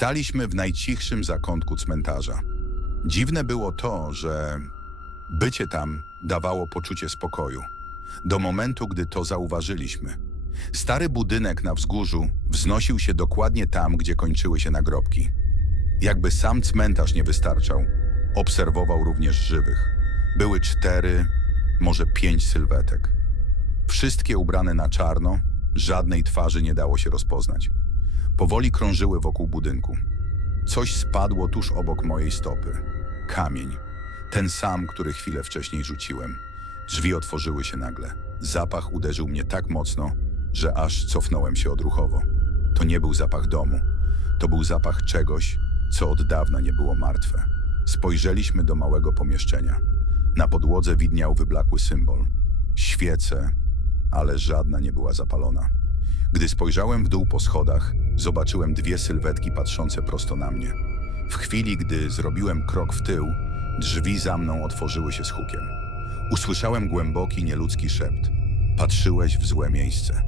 Staliśmy w najcichszym zakątku cmentarza. Dziwne było to, że bycie tam dawało poczucie spokoju. Do momentu, gdy to zauważyliśmy. Stary budynek na wzgórzu wznosił się dokładnie tam, gdzie kończyły się nagrobki. Jakby sam cmentarz nie wystarczał, obserwował również żywych. Były cztery, może pięć sylwetek. Wszystkie ubrane na czarno, żadnej twarzy nie dało się rozpoznać. Powoli krążyły wokół budynku. Coś spadło tuż obok mojej stopy. Kamień. Ten sam, który chwilę wcześniej rzuciłem. Drzwi otworzyły się nagle. Zapach uderzył mnie tak mocno, że aż cofnąłem się odruchowo. To nie był zapach domu. To był zapach czegoś, co od dawna nie było martwe. Spojrzeliśmy do małego pomieszczenia. Na podłodze widniał wyblakły symbol. Świece, ale żadna nie była zapalona. Gdy spojrzałem w dół po schodach, zobaczyłem dwie sylwetki patrzące prosto na mnie. W chwili, gdy zrobiłem krok w tył, drzwi za mną otworzyły się z hukiem. Usłyszałem głęboki, nieludzki szept. Patrzyłeś w złe miejsce.